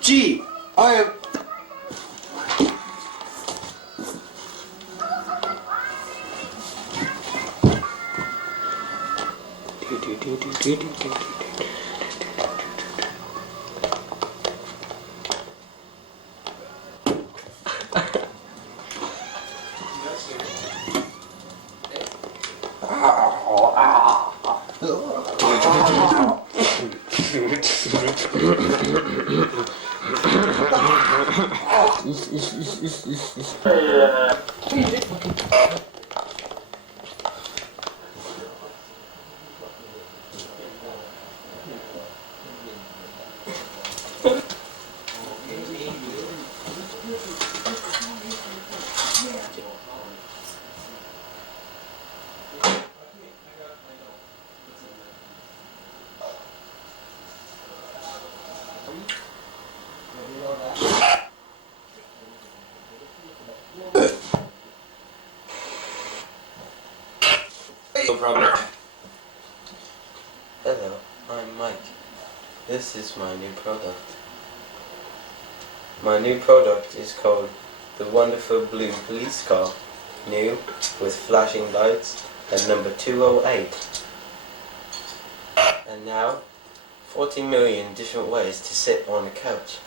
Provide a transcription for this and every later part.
Gee, I am... No problem. Hello, I'm Mike. This is my new product. My new product is called the Wonderful Blue Police Car. New, with flashing lights, and number 208. And now, 40 million different ways to sit on a couch.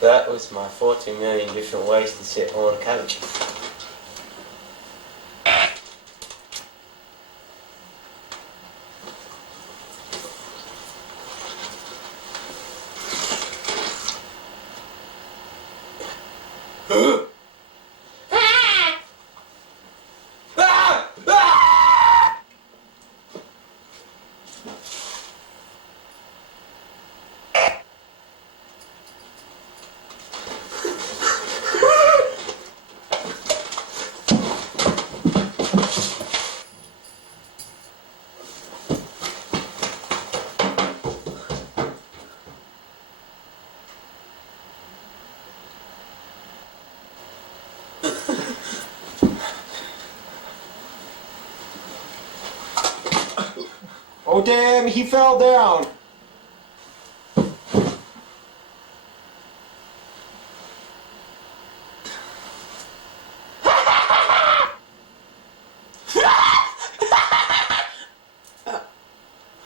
That was my 40 million different ways to sit on a couch. Oh damn, he fell down! I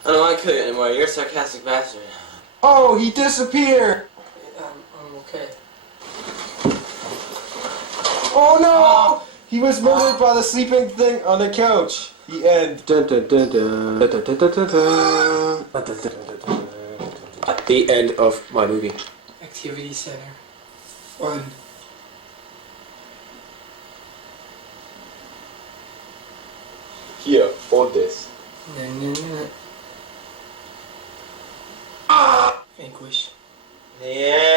don't want to kill you anymore, you're a sarcastic bastard. Oh, he disappeared! I'm okay. Oh no! He was murdered by the sleeping thing on the couch. The end. The end of my movie. Activity center. Fun. Here, hold this. Vanquish. Yeah.